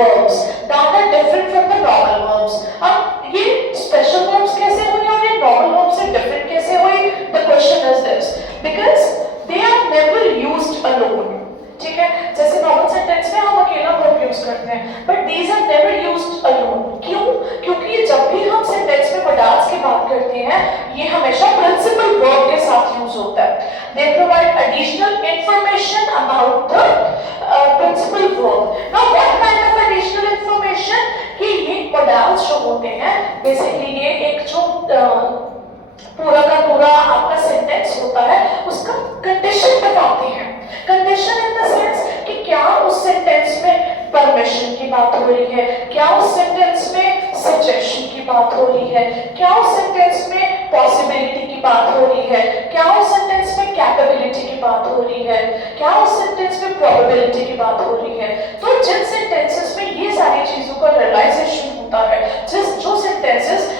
verbs that are different from the normal verbs. अब ये special verbs कैसे हुई और ये normal verbs से different कैसे हुई? The question is this, because they are never used alone. ठीक है, जैसे नॉर्मल सेंटेंस में हम अकेला वर्ब यूज करते हैं, but these are never used alone. क्यों? क्योंकि जब भी हम सेंटेंस में modals की बात करते हैं, ये हमेशा प्रिंसिपल वर्ब के साथ यूज होता है. They provide additional information about the principal verb. Now, what kind of additional information? कि ये modals जो होते हैं, basically ये एक जो पूरा का पूरा आपका सेंटेंस होता है, उसका कंडीशन बताते हैं. कंडीशन इन द सेंस कि क्या उस सेंटेंस में परमिशन की बात हो रही है, क्या उस सेंटेंस में सजेशन की बात हो रही है, क्या उस सेंटेंस में पॉसिबिलिटी की बात हो रही है, क्या उस सेंटेंस में कैपेबिलिटी की बात हो रही है, क्या उस सेंटेंस में प्रोबेबिलिटी की बात हो रही है. तो जिन सेंटेंसेस में ये सारी चीजों का रियलाइजेशन होता है, जो सेंटेंसेस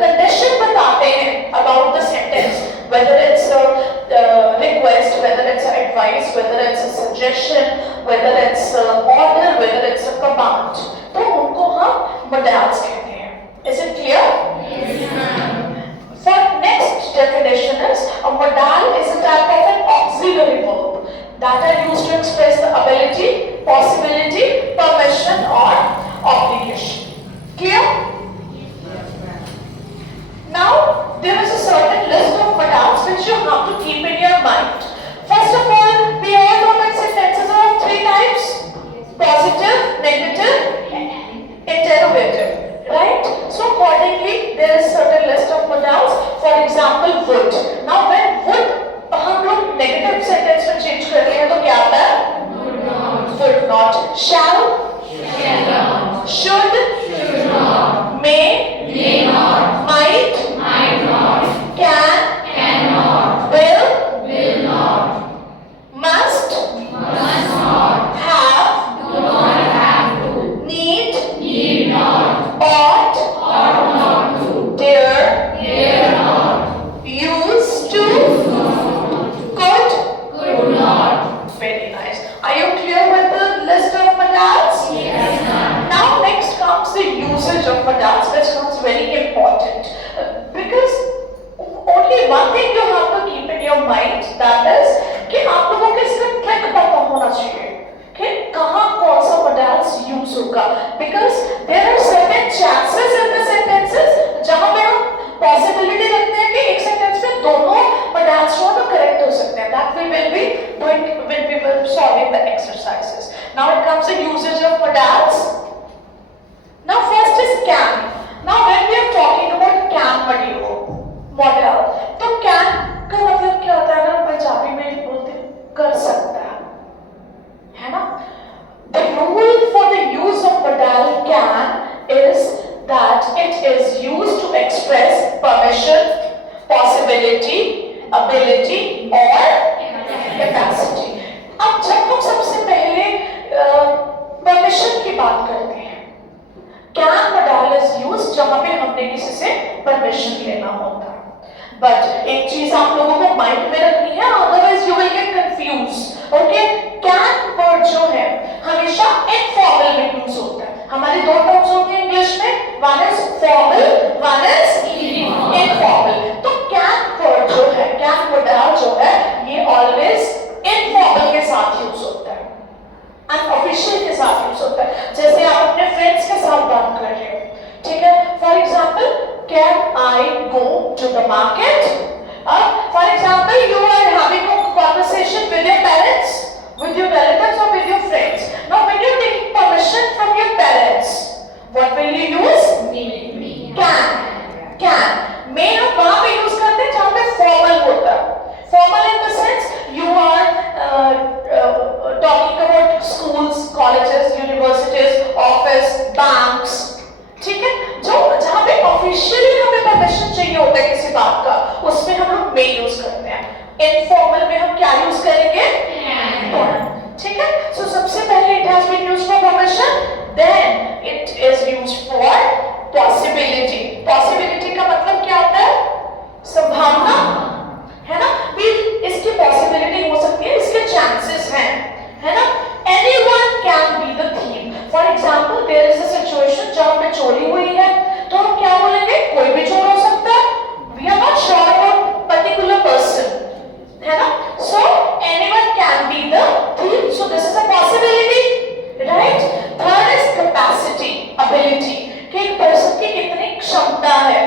कंडीशन बताते हैं about the sentence, whether it's a request, whether it's an advice, whether it's a suggestion, whether it's an order, whether it's a command, तो उनको हम modals कहते हैं. Is it clear? Yes, ma'am. So next definition is a modal is a type of an auxiliary verb that are used to express the ability, possibility, permission or obligation. Clear? Now, there is a certain list of modals which you have to keep in your mind. First of all, we all know that sentences are of three types: positive, negative, interrogative. Right? So, accordingly, there is a certain list of modals. For example, would. Now, when would हम लोग negative sentence में change करते हैं तो क्या आता है? Would not. Would not. Shall? Shall not. Should? Should not. May? May not. Might? Might not. Can? Cannot. Will? Will not. Must? Must not. Have? Do not have to. Need? Need not. Ought? Ought not to. Dare? Dare not. Used to? Could? Could not. Very nice. Are you clear with the list of modals? Yes, ma'am. Now next comes the usage of modals, which comes very important. Because only one thing you have to keep in your mind, that is कि आप लोगों को इसका ट्रिक पता होना चाहिए कि कहाँ कौन सा modals use होगा. Because there are certain chances in the sentences जहाँ पे हम possibility रखते हैं कि एक sentence में दोनों modals जो है correct हो सकते हैं. That we will be doing when we will solving the exercises. Now it comes the usage of modals. Now first is can. Now when we are talking about can modal, तो can का मतलब क्या होता है? अगर पंजाबी में बोलते कर सकता है ना? The rule for the use of modal can is that it is used to express permission, possibility, ability or capacity. अब जब हम सबसे पहले permission की बात करते हैं, can modal is used जहाँ पे हमने किसी से permission लेना होता है. But एक चीज आप लोगों को माइंड में रखनी है, otherwise you will get confused. Okay? Can word जो है हमेशा informal में यूज होता है. हमारी दो टर्म्स होती हैं इंग्लिश में, one is formal, one is informal. तो can word जो है, can modal जो है, ये always informal के साथ यूज होता है, unofficial के साथ यूज होता है. जैसे आप अपने फ्रेंड्स के साथ बात कर रहे हो, ठीक है? For example, can I go to the market? For example, you are having a conversation with your parents, with your relatives or with your friends. Now, when you're taking permission from your parents, what will you use? Can. Can. May हम वहाँ पे use करते हैं जहाँ पे formal होता है. Formal in the sense you are talking about schools, colleges, universities, office, banks. ठीक है? जो जहाँ पे ऑफिशियली हमें परमिशन चाहिए होता है किसी बात का, उसमें हम लोग मे यूज करते हैं. इनफॉर्मल में हम क्या यूज करेंगे? ठीक है? सो सबसे पहले it has been used for permission, then it is used for possibility. Possibility का मतलब क्या होता है? संभावना, है ना? भी इसकी पॉसिबिलिटी हो सकती है, इसके चांसेस हैं, है ना? Anyone can be the theme. For example, कि एक पर्सन की कितनी क्षमता है,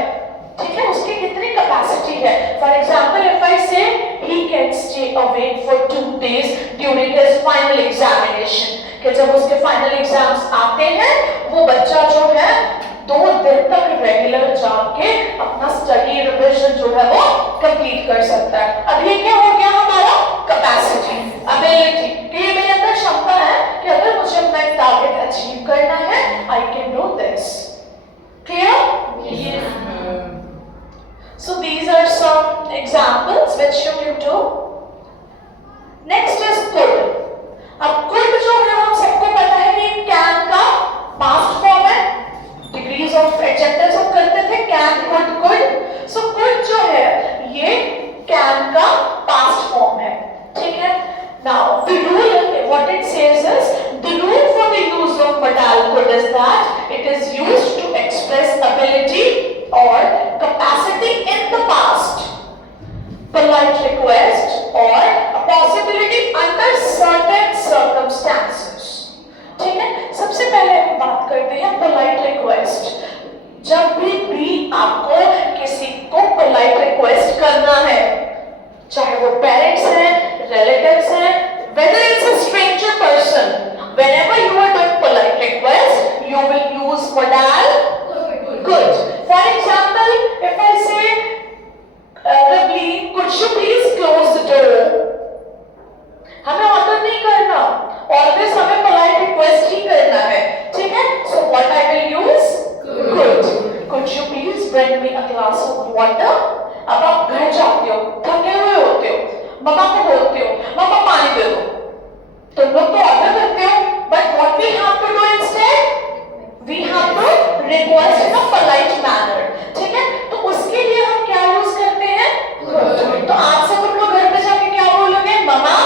ठीक है, उसकी कितनी कैपेसिटी है। फॉर एग्जाम्पल इफ आई से he can stay awake for 2 days during his final examination, कि जब उसके फाइनल एग्जाम्स आते हैं वो बच्चा जो है 2 दिन तक रेगुलर जाग के अपना स्टडी रिविजन जो है वो कंप्लीट कर सकता है। अब ये क्या हो गया हमारा कैपेसिटी, एबिलिटी, कि ये मेरे अंदर क्षमता है कि अगर मुझे अपना एक टारगेट अचीव करना है I can do this. Clear? Yes. So these are some examples which you can do. Next is could. अब could जो है हम सबको पता है कि can का past form है, degrees of adjectives हम करते थे can, could. So could जो है ये can का past form है, ठीक है। Now the rule, what it says is the rule for the use of modal could is that it is used to express ability or capacity in the past, polite request or a possibility under certain circumstances, ठीक है। सबसे पहले हम बात करते हैं polite request। जब भी आपको किसी को polite request करना है, चाहे वो पेरेंट्स हैं, रिलेटिव्स हैं, whether it's a stranger person, whenever you are doing polite request you will use modal could. For example, if I say, Ravleen, could you please close the door? हमें ऑर्डर नहीं करना, ऑलवेज हमें polite request ही करना है, ठीक है। So what I will use? Could. Could you please bring me a glass of water? अब आप घर जाते हो, थके हुए होते हो, मम्मा को बोलते हो, मम्मा पानी दे दो, तुम लोग तो ऑर्डर करते हो, but what we have to do instead? We have to request in a polite manner, ठीक है। तो उसके लिए हम क्या यूज करते हैं? Could. तो आप सब लोग घर पे जाके क्या बोलोगे? मम्मा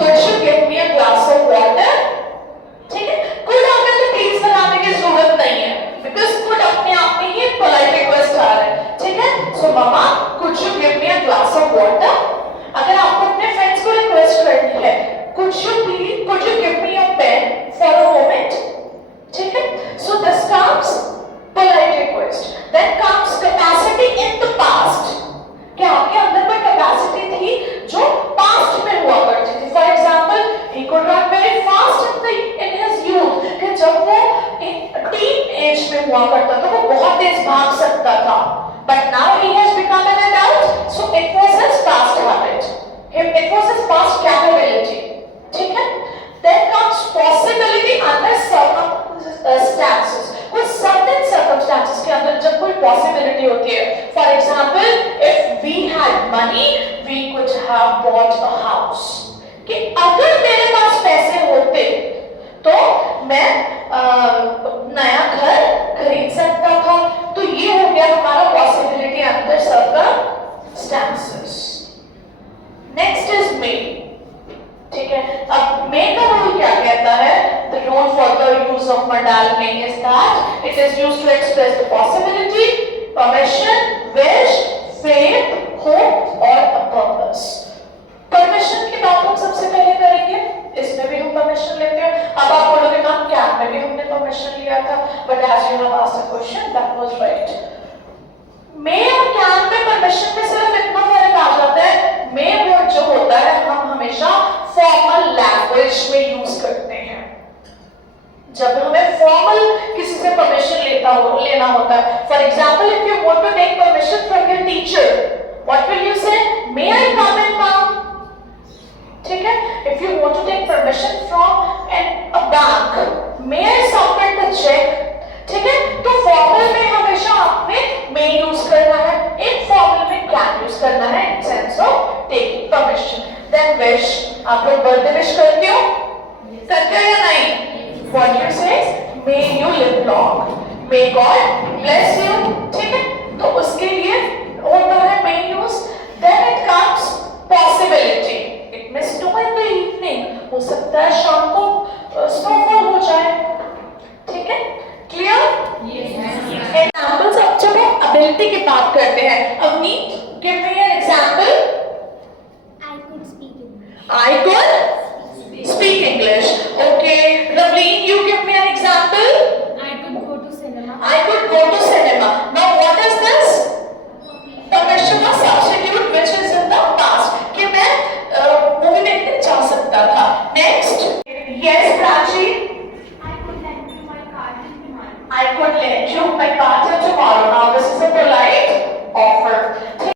could you give me a glass of water? ठीक है। could हमें तो प्लीज लगाने की जरूरत नहीं है, because could अपने आप में ही एक polite request आ रहा है, ठीक है। So मम्मा could you give me a glass of water? अगर आपको अपने फ्रेंड्स को रिक्वेस्ट करनी है, could you give me a pen for a moment? ठीक है। So this comes polite request. Then comes capacity in the past. क्या आपके अंदर कोई कैपेसिटी थी जो पास्ट में हुआ करती थी? For example he could run very fast in his youth, कि जब वो टीन एज में हुआ करता था वो बहुत तेज भाग सकता था, but now he has become an adult, so it was his past habit, it was his past capability, ठीक है। Then comes possibility under circumstances. कुछ certain circumstances के अंदर जब कोई possibility होती है, for example, if we had money, we could have bought a house. कि अगर मेरे पास पैसे होते तो मैं नया घर खरीद सकता था। तो ये हो गया हमारा possibility under circumstances. Next is may, ठीक है। अब may का रूल क्या कहता है? The rule for the use of modal may is that it is used to express the possibility, permission, wish, faith, hope or a purpose. Permission की बात हम सबसे पहले करेंगे, इसमें भी हम परमिशन लेते हैं। अब आप बोलोगे मैम कैंप में भी हमने परमिशन लिया था, but as you have asked a question that was right. मे और कैंप में परमिशन में सिर्फ इतना फर्क आ जाता है, मे वर्ड जो होता है हम हमेशा फॉर्मल लैंग्वेज में यूज करते हैं। जब हमें फॉर्मल किसी से परमिशन लेना होता है, for example if you want to take permission from your teacher, what will you say? May I come in ma'am, ठीक है। If you want to take permission from a bank, may I submit the cheque, ठीक है। तो फॉर्मल में हमेशा आपने मे यूज करना है, इनफॉर्मल में कैन यूज करना है in sense of taking permission. Then wish, आप लोग बर्थडे विश करते हो? करते हो या नहीं? What you say? May you live long, may God bless you, ठीक है। तो उसके लिए होता है may use. Then it comes possibility. It means to in the evening, हो सकता है शाम को